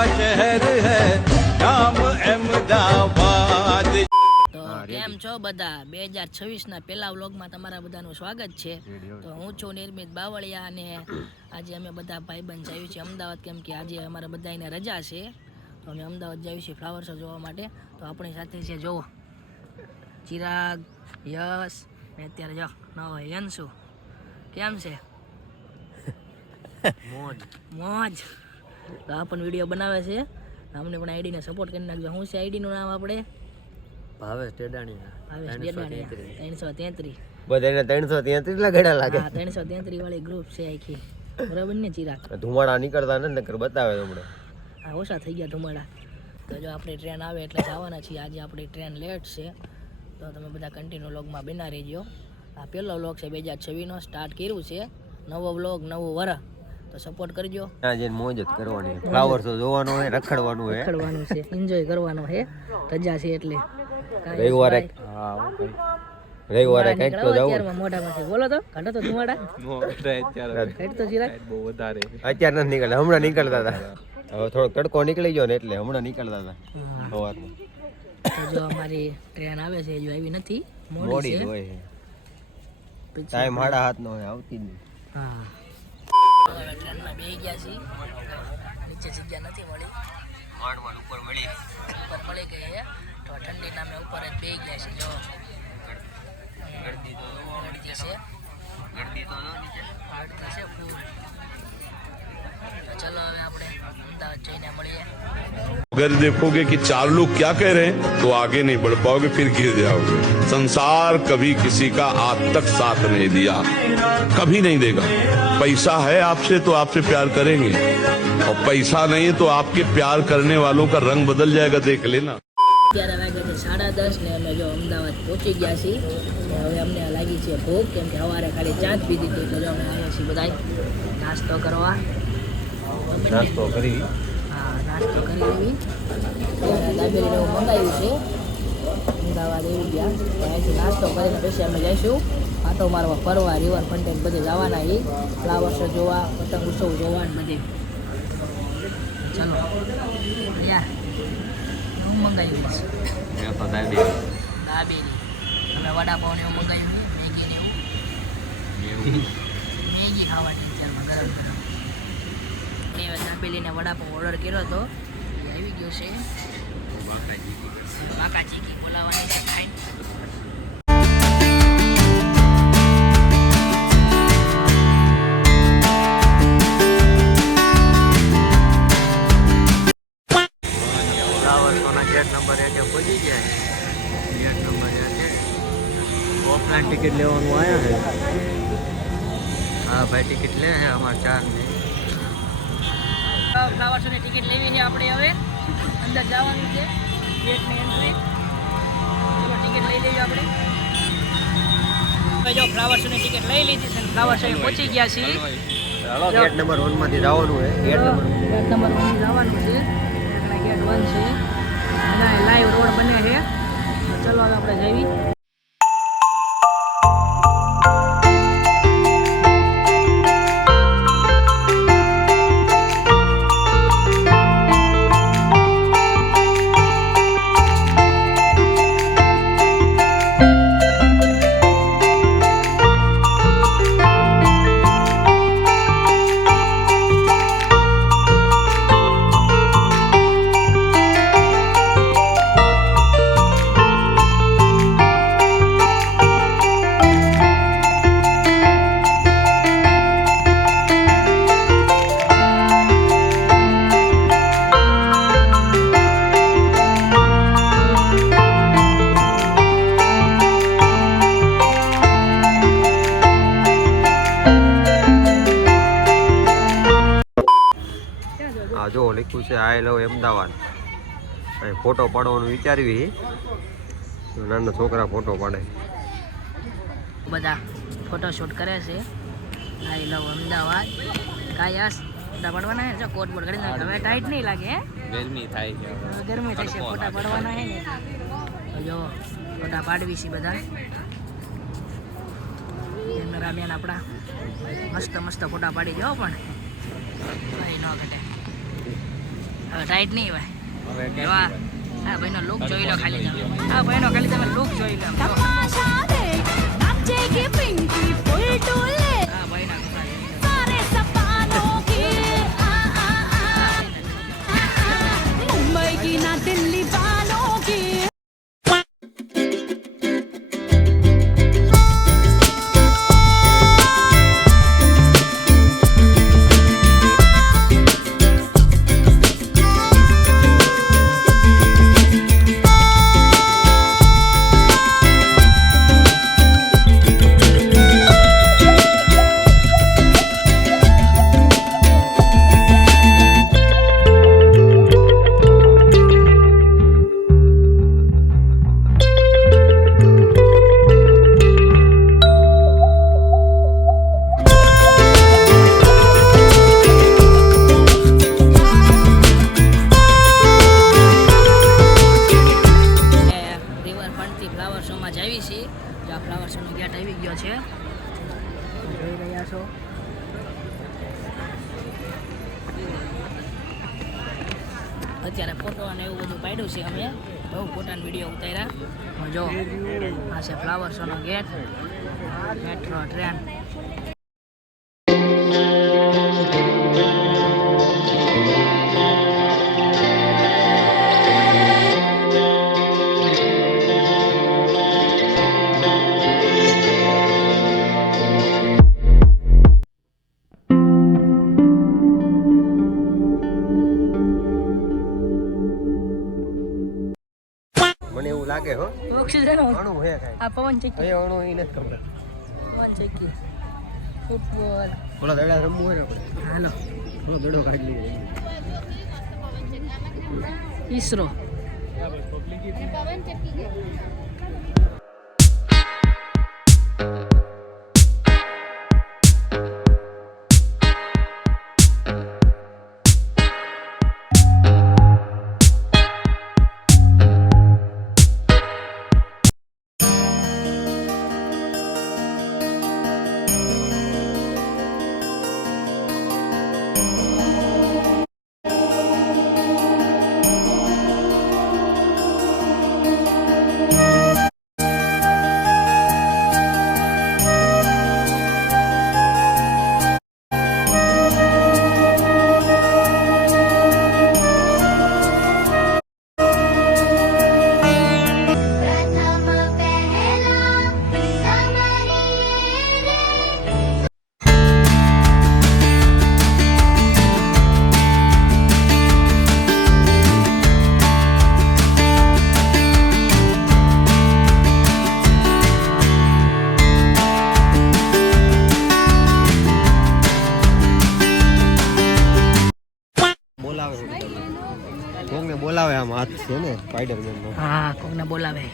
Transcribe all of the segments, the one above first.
का शहर है नाम अहमदाबाद। તો કેમ છો બધા? 2026ના પહેલા વ્લોગમાં તમારા બધાનું સ્વાગત છે. તો હું છું નિર્મિત બાવળિયા અને આજે અમે બધા ભાઈબંધ જઈએ છીએ અમદાવાદ, કેમ કે આજે અમારા બધાને રજા છે. તો અમે અમદાવાદ જઈએ છીએ ફ્લાવર શો જોવા માટે. તો આપણી સાથે છે જોવો ચિરાગ, યશ ને અત્યારે જો નવો યંશુ. કેમ છે? મોજ. તો આ પણ વિડીયો બનાવે છે, અમને પણ આઈડીને સપોર્ટ કરી નાખજો. શું છે આઈડીનું નામ? આપણે ભાવેશ ટેડાણીયા 333 બધાને 333 લગાડ્યા લાગે. હા, 333 વાળી ગ્રુપ છે આખી, બરાબર ને ચિરાગ? ધુમાડા નીકળતા ને નકર બતાવે હમણાં. હા, ઓછા થઈ ગયા ધુમાડા. તો જો આપણી ટ્રેન આવે એટલે જવાના છીએ. આજે આપણી ટ્રેન લેટ છે, તો તમે બધા કન્ટિન્યુ વ્લોગમાં બના રહેજો. આ પહેલો વ્લોગ છે 2026નો, સ્ટાર્ટ કર્યું છે. નવો વ્લોગ, નવું વરસ, તો સપોર્ટ કરજો. ત્યાં જઈને મોજ જ કરવાની, ફ્લાવર શો જોવાનો હોય, રખડવાનું હોય, રખડવાનું છે, એન્જોય કરવાનો છે. રજા છે એટલે રવિવારે કંઈક તો જવું. મોઢામાંથી બોલો તો, કાઢો તો ધુમાડા. કાઢ તો ચિરાગ. અત્યારે નથી નીકળતા, હમણાં નીકળતા હતા. હવે થોડોક તડકો નીકળી ગયો ને એટલે હમણાં નીકળતા હતા સવારમાં. તો જો અમારી ટ્રેન આવે છે, જો આવી નથી, મોડી જ હોય. ટાઈમ 7:30 નો હોય, આવતી જ નહીં. હા, ટ્રેનમાં બેસી ગયા છીએ. નીચે જગ્યા નથી મળી, માંડ ઉપર મળી ગઈ છે. તો ઠંડી નામે ઉપર જ બેસી ગયા છે. જો ગળદી છે, ગળદી છે ફૂલ. તો ચલો હવે આપણે અમદાવાદ જઈને મળીએ. अगर देखोगे कि चार लोग क्या कह रहे हैं तो आगे नहीं बढ़ पाओगे, फिर गिर जाओगे। संसार कभी किसी का आज तक साथ नहीं दिया, कभी नहीं देगा। पैसा है आपसे तो आपसे प्यार करेंगे, और पैसा नहीं है तो आपके प्यार करने वालों का रंग बदल जाएगा, देख लेना। 11 વાગ્યા છે, 10:30 ને અમે જો અમદાવાદ પહોંચી ગયા છીએ. હવે અમને લાગી છે ભૂખ, કેમ કે સવારે ખાલી ચા જ પીધી હતી. તો જો અમે આવ્યા છીએ બધા નાસ્તો કરવા. નાસ્તો કરી હા, નાસ્તો કરી લેવી. દાબેલીને એવું મંગાવ્યું છે, અમદાવાદ આવી ગયા. અહીંયાથી નાસ્તો કરીને પછી અમે જઈશું આટો મારવા, ફરવા, રિવરફ્રન્ટે બધે જવાના. એ ફ્લાવર શો જોવા, પતંગ ઉત્સવ જોવા ને બધે. ચલો યાર, હું મંગાવ્યું છે દાબેલી. અમે વડાપાવ ને એવું મંગાવ્યું, મેગી ને એવું. મેગી ખાવાની અત્યારમાં ગરમ ગરમ. દાબેલીને વડાપાવ ઓર્ડર કર્યો હતો, એ આવી ગયો છે. બાકા ચીકી બોલાવવાની છે. ખાઈને ગેટ નંબર 1 પહોંચી ગયા. ગેટ નંબર 1 ઓફલાઈન ટિકિટ લેવાનું આવ્યા છે. હા ભાઈ, ટિકિટ લે છે અમારે 4 ની. ફ્લાવર શોની ટિકિટ લેવી છે આપણે. હવે અંદર જવાનું છે, ગેટની એન્ટ્રી. ચલો ટિકિટ લઈ લઈએ આપણે. હવે જો ફ્લાવર શોની ટિકિટ લઈ લીધી છે, ફ્લાવર શો પહોંચી ગયા છીએ. ગેટ નંબર 1 માંથી જવાનું છે. ગેટ નંબર 1 જવાનું છે. ગેટ 1 છે, લાઈવ રોડ બને છે. ચલો હવે આપણે જઈએ. જો લખ્યું છે આઈ લવ અમદાવાદ. અહીં ફોટો પાડવાનું વિચારવી, નાના છોકરા ફોટો પાડે. બધા ફોટોશૂટ કરે છે. આઈ લવ અમદાવાદ. કાયાસ ફોટા પાડવાના છે. કોટ બોટ કરી નાખે. હવે ટાઈટ નહીં લાગે, હે? ગરમી થાય છે, ગરમી થશે. ફોટા પાડવાના છે ને, જો ફોટા પાડવી છે બધા. કેમેરામેન આપણા મસ્ત મસ્ત ફોટા પાડી જાઓ, પણ ભાઈ ન ઘટે. હવે ટાઈટ નહીં ભાઈ. હવે જો આ ભાઈનો લુક જોઈ લો ખાલી તમે. આ ભાઈનો ખાલી તમે લુક જોઈ લો. આ ભાઈના मुंबई की ना दिल्ली वालों की ફ્લાવર શોમાં જ આવી છીએ. જો આ ફ્લાવર શોનો ગેટ આવી ગયો છે, જોઈ રહ્યા છો. અત્યારે ફોટો અને એવું બધું પાડ્યું છે. અમે બહુ ફોટાનો વિડીયો ઉતાર્યા. જો આ છે ફ્લાવર શોનો ગેટ, મેટ્રો ટ્રેન. મને એવું લાગે હો ઓક્સિજન અણુ હે કાંઈ. આ પવન ચક્કી, હવે અણુ ઈ નથી ખબર. પવન ચક્કી, ફૂટબોલ. ઓલા દડા રમવું હોય ને આપણે હાલો થોડો દડો કાઢી લઈએ. ઈસરો. કોકને બોલાવે આમ હાથ છે ને સ્પાઈડરમેન નો. હા, કોકને બોલાવે.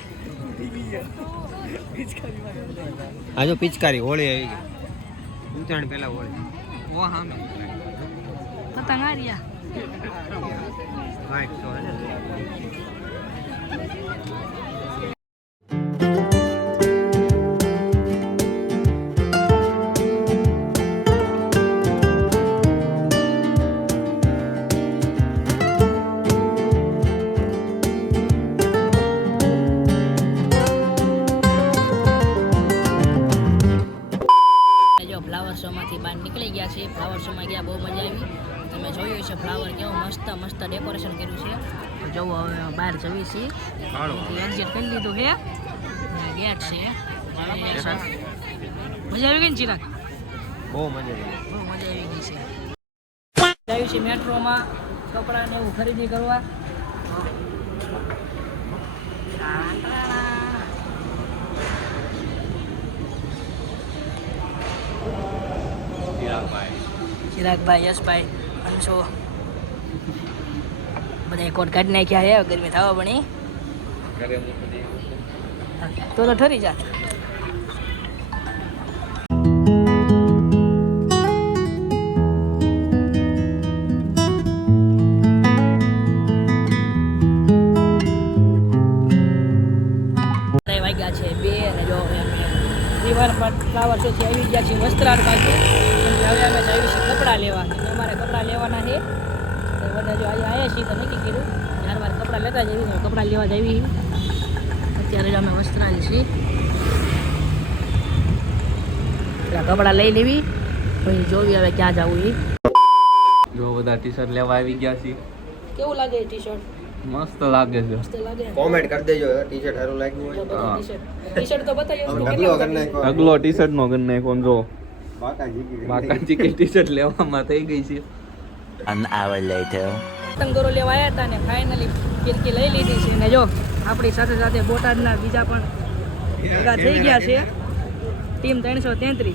આ જો પિચકારી હોળી આવી ગઈ. ઉત્તરાયણ પહેલા હોળી. ઓ હા ને પતંગ આર્યા. વાઈટ તો હે ને. ફ્લાવર શોમાંથી બહાર નીકળી ગયા છે. ફ્લાવર શોમાં ગયા, બહુ મજા આવી. તમે જોયું છે ફ્લાવર કેવું મસ્ત મસ્ત ડેકોરેશન કર્યું છે. તો જવું હવે બહાર જવી છીએ. એક્ઝિટ કરી લીધું છે. ગેટ છે. મજા આવી ગઈ ને ચિરાગ? બહુ મજા આવી. બહુ મજા આવી ગઈ છે. આવ્યું છે મેટ્રોમાં કપડાં ને એવું ખરીદી કરવા. ચિરાગભાઈ, યશભાઈ, અંશો બધા કોટ કાઢી નાખ્યા છે. ગરમી થવા પડી તો ઠરી જાત. વાગ્યા છે 2 અને જો રિવર પર ફ્લાવર શોથી આવી ગયા છીએ વસ્ત્રાલ બાજુ. હવે અમે જઈએ છીએ કપડાં લેવા. અમારે કપડાં લેવાના છે. અને જો અહીંયા આવ્યા છીએ તો નક્કી કર્યું ચાર વાર કપડાં લેતા જઈએ કપડાં લેવા જઈએ અત્યારે જો અમે વસ્ત્રાલ છીએ કપડાં લઈ લેવી પછી જોવી હવે ક્યાં જવું એ જો બધા ટી શર્ટ લેવા આવી ગયા છીએ. કેવું લાગે ટી શર્ટ મસ્ત લાગે છે. મસ્ત લાગે કોમેન્ટ કરી દેજો ટી શર્ટ સારું લાગ્યું હોય ટી શર્ટ તો બતાવી ઢગલો કરી નાખો અગલો ટી શર્ટ નો ગન નાખો જો બાકા જીકી બાકાજી કે ટી શર્ટ લેવામાં થઈ ગઈ છે. પતંગ દોરો લેવા આવ્યા હતા ને ફાઇનલી ફિરકી લઈ લીધી છે ને જો આપણી સાથે સાથે બોટાદના બીજા પણ ભેગા થઈ ગયા છે ટીમ 333.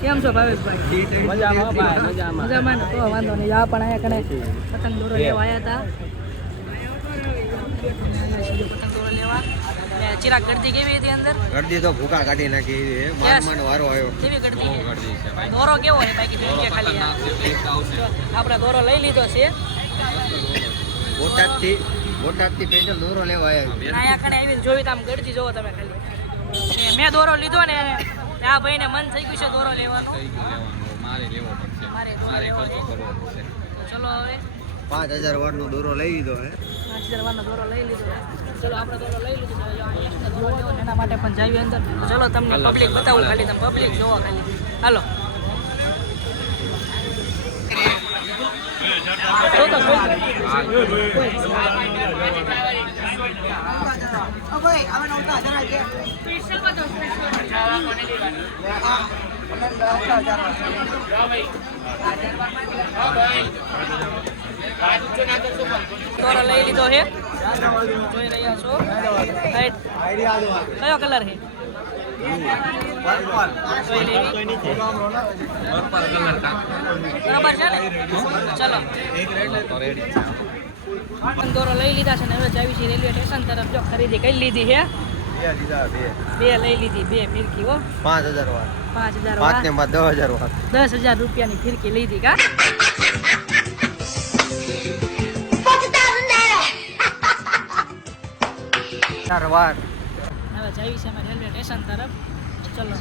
કેમ છો ભાવેશભાઈ? મજામાં ને તો વાંધો નહીં આ પણ અહીંયા કને પતંગ દોરો લેવા આવ્યા હતા પતંગ દોરો લેવા ને ચિરાગ ગળદી કેવી હતી અંદર ગરદી તો ભૂકા કાઢી નાખી માન વારો આવ્યો કેવી ગળદી દોરો કેવો છે બાકી જોઈએ ખાલી આપણે દોરો લઈ લીધો છે બોટાદથી પેન્ડલ દોરો લેવા આવ્યા અહીંયા કને આવીને જોઈ તો આમ ગળદી જોવો તમે ખાલી ને મેં દોરો લીધો ને આ ભાઈને મન થઈ ગયું છે દોરો લેવાનું મારે લેવો પડશે મારે ખર્ચો કરવો પડશે ચલો હવે 5000 વારનો દોરો લઈ લીધો હે 5000 વારનો દોરો લઈ લીધો ચલો આપણે દોરો લઈ લીધો હવે અહીંયા દોરો લેવો ને એના માટે પણ જાવી અંદર ચલો તમને પબ્લિક બતાવું ખાલી તમે પબ્લિક જોવો ખાલી હાલો દોરો લઈ લીધો છે જોઈ રહ્યા છો કયો કલર છે બરાબર છે ને ચલો દોરો લઈ લીધા છે ને હવે જાવી છે રેલવે સ્ટેશન તરફ જો ખરીદી કરી લીધી છે બે લઈ લીધી બે ફિરકી હો 5000 વાર 5000 પાંચ ને બાદ 10000 વાર 10,000 રૂપિયાની ફિરકી લીધી કા વાર હવે જાવી છે અમે રેલવે સ્ટેશન તરફ ચલો